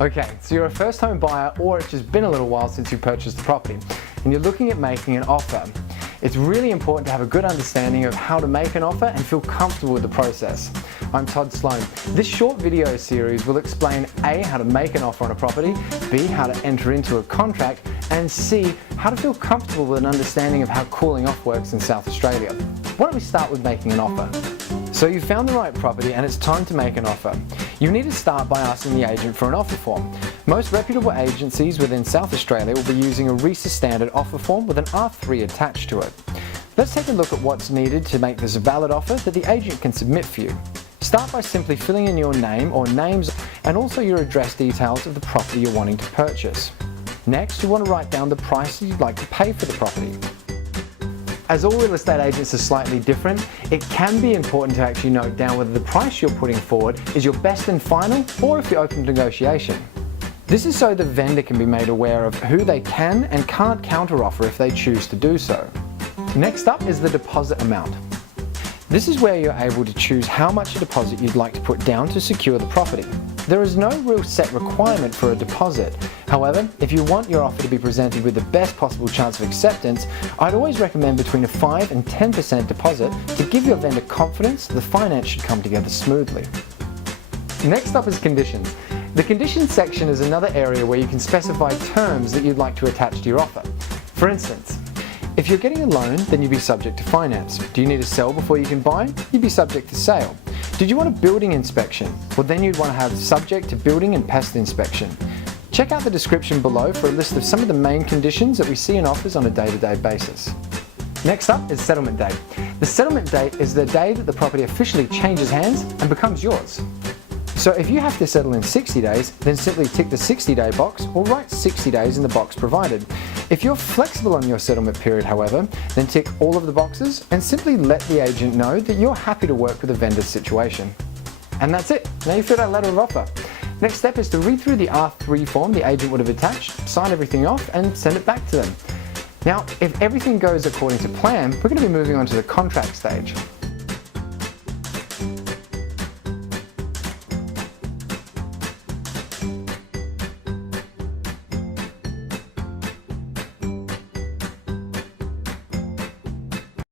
Okay, so you're a first-time buyer or it's just been a little while since you purchased the property and you're looking at making an offer. It's really important to have a good understanding of how to make an offer and feel comfortable with the process. I'm Todd Sloan. This short video series will explain A, how to make an offer on a property, B, how to enter into a contract, and C, how to feel comfortable with an understanding of how cooling off works in South Australia. Why don't we start with making an offer? So you've found the right property and it's time to make an offer. You need to start by asking the agent for an offer form. Most reputable agencies within South Australia will be using a RESA standard offer form with an R3 attached to it. Let's take a look at what's needed to make this a valid offer that the agent can submit for you. Start by simply filling in your name or names and also your address details of the property you're wanting to purchase. Next, you want to write down the price you'd like to pay for the property. As all real estate agents are slightly different, it can be important to actually note down whether the price you're putting forward is your best and final or if you're open to negotiation. This is so the vendor can be made aware of who they can and can't counteroffer if they choose to do so. Next up is the deposit amount. This is where you're able to choose how much deposit you'd like to put down to secure the property. There is no real set requirement for a deposit. However, if you want your offer to be presented with the best possible chance of acceptance, I'd always recommend between a 5 and 10% deposit to give your vendor confidence the finance should come together smoothly. Next up is conditions. The conditions section is another area where you can specify terms that you'd like to attach to your offer. For instance, if you're getting a loan, then you'd be subject to finance. Do you need to sell before you can buy? You'd be subject to sale. Did you want a building inspection? Well, then you'd want to have subject to building and pest inspection. Check out the description below for a list of some of the main conditions that we see in offers on a day-to-day basis. Next up is settlement date. The settlement date is the day that the property officially changes hands and becomes yours. So if you have to settle in 60 days, then simply tick the 60-day box or write 60 days in the box provided. If you're flexible on your settlement period, however, then tick all of the boxes and simply let the agent know that you're happy to work with the vendor's situation. And that's it. Now you've filled out a letter of offer. Next step is to read through the R3 form the agent would have attached, sign everything off and send it back to them. Now, if everything goes according to plan, we're going to be moving on to the contract stage.